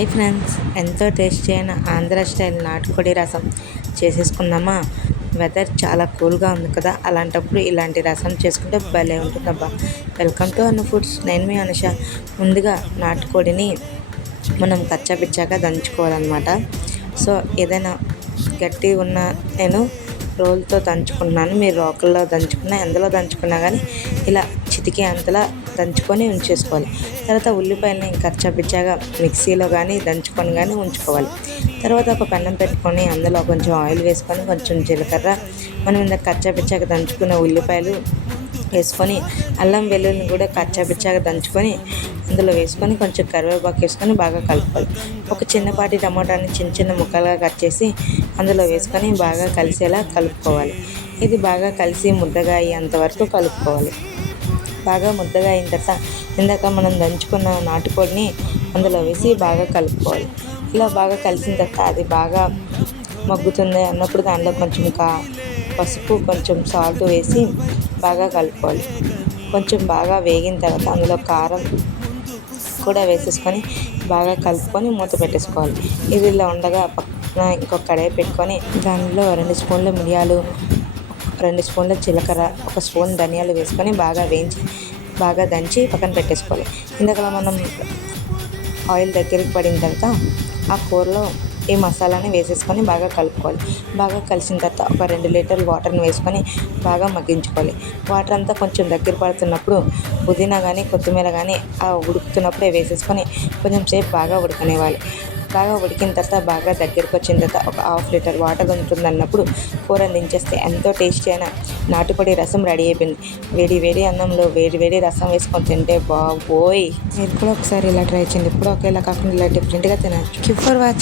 Hi friends. ఎంతో tasty అయిన Andhra style నాటుకోడి రసం చేసేసుకుందామా? వెదర్ చాలా కూల్గా ఉంది కదా అలాంటప్పుడు ఇలాంటి రసం చేసుకుంటే భలే ఉంటుందబ్బా. వెల్కమ్ టు అన్న ఫుడ్స్ నేను మీ అనుష. ముందుగా నాటుకోడిని మనం కచ్చాపిచ్చాక దంచుకోవాలన్నమాట. సో ఏదైనా గట్టి ఉన్న నేను రోల్తో దంచుకున్నాను మీరు రోకల్లో దంచుకున్నా ఎందులో దంచుకున్నా కానీ ఇలా చితికి అంతలా దంచుకొని ఉంచేసుకోవాలి. తర్వాత ఉల్లిపాయలని కచ్చాపిచ్చాగా మిక్సీలో కానీ దంచుకొని కానీ ఉంచుకోవాలి. తర్వాత ఒక పెన్నం పెట్టుకొని అందులో కొంచెం ఆయిల్ వేసుకొని కొంచెం జీలకర్ర మనం ఇందాక కచ్చాపిచ్చాక దంచుకున్న ఉల్లిపాయలు వేసుకొని అల్లం వెల్లుల్లిని కూడా కచ్చాపిచ్చాగా దంచుకొని అందులో వేసుకొని కొంచెం కరివేపాకు వేసుకొని బాగా కలుపుకోవాలి. ఒక చిన్నపాటి టమాటాని చిన్న చిన్న ముక్కలుగా కట్ చేసి అందులో వేసుకొని బాగా కలిసేలా కలుపుకోవాలి. ఇది బాగా కలిసి ముద్దగా అయ్యేంత వరకు కలుపుకోవాలి. బాగా ముద్దగా అయిన తర్వాత ఇందాక మనం దంచుకున్న నాటుకోడిని అందులో వేసి బాగా కలుపుకోవాలి. ఇలా బాగా కలిసిన తర్వాత అది బాగా మగ్గుతుంది అన్నప్పుడు దాంట్లో కొంచెం కా పసుపు కొంచెం సాల్ట్ వేసి బాగా కలుపుకోవాలి. కొంచెం బాగా వేగిన తర్వాత అందులో కారం కూడా వేసేసుకొని బాగా కలుపుకొని మూత పెట్టేసుకోవాలి. ఇది ఇలా ఉండగా పక్కన ఇంకొక కడాయి పెట్టుకొని దానిలో రెండు స్పూన్ల మిరియాలు రెండు స్పూన్ల జీలకర్ర ఒక స్పూన్ ధనియాలు వేసుకొని బాగా వేయించి బాగా దంచి పక్కన పెట్టేసుకోవాలి. ఇందాక మనం ఆయిల్ దగ్గరికి పడిన తర్వాత ఆ కూరలో ఈ మసాలాని వేసేసుకొని బాగా కలుపుకోవాలి. బాగా కలిసిన తర్వాత ఒక రెండు లీటర్లు వాటర్ని వేసుకొని బాగా మగ్గించుకోవాలి. వాటర్ అంతా కొంచెం దగ్గర పడుతున్నప్పుడు పుదీనా కానీ కొత్తిమీర కానీ ఆ ఉడుకుతున్నప్పుడే వేసేసుకొని కొంచెం సేపు బాగా ఉడకనివ్వాలి. బాగా ఉడికిన తర్వాత బాగా దగ్గరికి వచ్చిన తర్వాత ఒక హాఫ్ లీటర్ వాటర్ ఉంటుంది అన్నప్పుడు కూర దించేస్తే ఎంతో టేస్టీ అయిన నాటుపడి రసం రెడీ అయిపోయింది. వేడి వేడి అన్నంలో వేడి వేడి రసం వేసుకొని తింటే బాబోయ్! మీరు కూడా ఒకసారి ఇలా ట్రై చేయండి. ఇప్పుడు ఒకేలా కాకుండా ఇలా డిఫరెంట్గా తినచ్చు. Q for watch